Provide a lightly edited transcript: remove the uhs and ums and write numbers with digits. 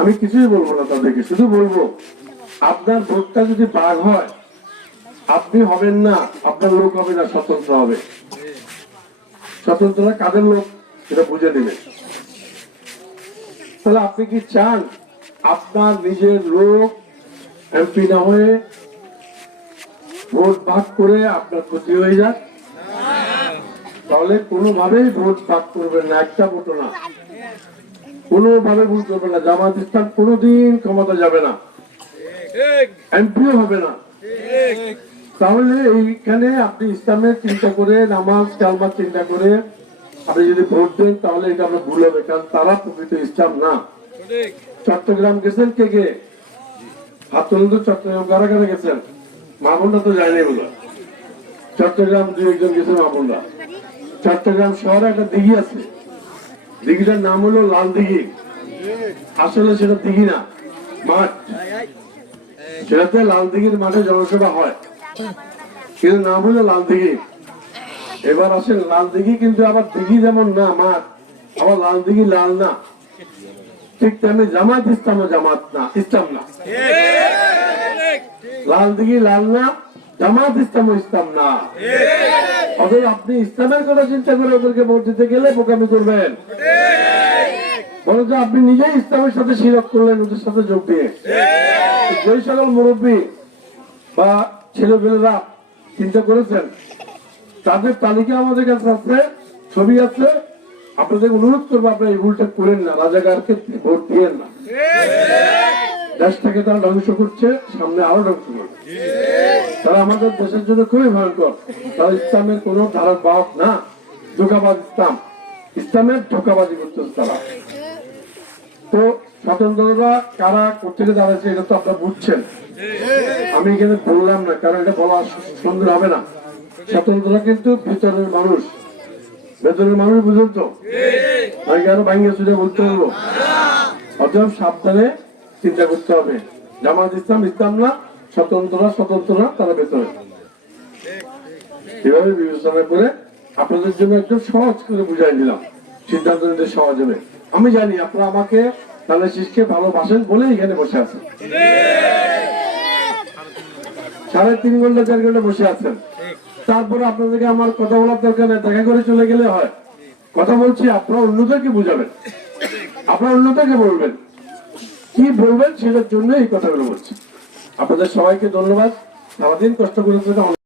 আমি কিছুই বলবো না তাদেরকে, শুধু বলবো আপনার ভোটটা যদি বাঘ হয় আপনি হবেন না, আপনার লোক হবে না, স্বতন্ত্র হবে। স্বতন্ত্ররা কাদের লোক সেটা বুঝে নেবেন। তাহলে আপনি কি চান আপনার নিজের লোক এমপি না হয়ে ভোট ভাগ করে আপনার ক্ষতি হয়ে যাক? তাহলে কোনোভাবেই ভোট ভাগ করবেন না, একটা ভোটও না, কোনোভাবে ভোট করবেন না। জামাত ইসলাম কোনোদিন ক্ষমতা যাবে না, এমপিও হবে না। তাহলে এইখানে আপনি ইসলামের চিন্তা করে, নামাজ কালমার চিন্তা করে আপনি যদি ভোট দেন তাহলে এটা আমরা ভুল হবে, কারণ তারা প্রকৃত ইসলাম না। চট্টগ্রাম গেছেন কে কে? হাত তুলুন তো। চট্টগ্রাম কারা কারা গেছেন? মা বোনরা তো যায়নি বলে। চট্টগ্রাম দুই একজন গেছে মা বোনরা। চট্টগ্রাম শহরে একটা দিঘি আছে, দিঘিটার নাম হলো লাল দিঘি। আসলে সেটা দিঘি না, মাঠ। সেটাতে লাল দিঘির মাঠে জনসভা হয়, কিন্তু নাম হলো লাল দিঘি। এবার আসেন, লাল দিঘি কিন্তু আবার দিঘি যেমন না মাঠ, আবার লাল দিঘি লাল না, ঠিক তেমনি জামাত ইসলামও জামাত না, ইসলাম না। লাল দিঘি লাল না, জামাত ইসলামও ইসলাম না। অথবা আপনি ইসলামের কথা চিন্তা করে ওদেরকে ভোট দিতে গেলে বোকামি করবেন, বরঞ্চ আপনি নিজেই ইসলামের সাথে শিরক করলেন ওদের সাথে যোগ দিয়ে। যে সকল মুরব্বী বা ছেলেপেলেরা চিন্তা করেছেন তাদের তালিকা আমাদের কাছে আছে, ছবি আছে। আপনাদের অনুরোধ করবো আপনারা এই ভুলটা করেন না, রাজাকারকে ভোট দিয়েন না। দেশটাকে তারা ধ্বংস করছে, সামনে আরো ধ্বংস করবে। তারা আমাদের দেশের জন্য খুবই ভয়ঙ্কর। তারা ইসলামের কোন ধারার বাহক না, ধোঁকাবাজ ইসলাম, ইসলামের ধোঁকাবাজি করতেছে তারা। তো স্বতন্ত্ররা কারা কোথেকে দাঁড়াচ্ছে এটা তো আপনারা বুঝছেন, আমি এখানে বললাম না, কারণ এটা বলা সুন্দর হবে না। স্বতন্ত্ররা কিন্তু ভিতরের মানুষ, ভেতরের মানুষ, বুঝুন তো, আমি আরো ভাঙ্গে চুরে বলতে পারবো। অতএব সাবধানে চিন্তা করতে হবে। জামাত ইসলাম ইসলাম না, স্বতন্ত্ররা স্বতন্ত্র না, তারা ভেতরে। এভাবে বিবেচনা করে আপনাদের জন্য একদম সহজ করে বুঝাই দিলাম, সিদ্ধান্ত নিতে সহজ হবে। আমি জানি আপনারা আমাকে তাহলে শিশকে ভালোবাসেন বলে এখানে বসে আছেন, 3.5 ঘন্টা 4 ঘন্টা বসে আছেন। তারপরে আপনাদেরকে আমার কথা বলার দরকার নেই, দেখা করে চলে গেলে হয়। কথা বলছি, আপনারা অন্যদেরকে বুঝাবেন, আপনারা অন্যদেরকে বলবেন, কি বলবেন সেটার জন্য এই কথাগুলো বলছি। আপনাদের সবাইকে ধন্যবাদ, সারাদিন কষ্ট করেছেন।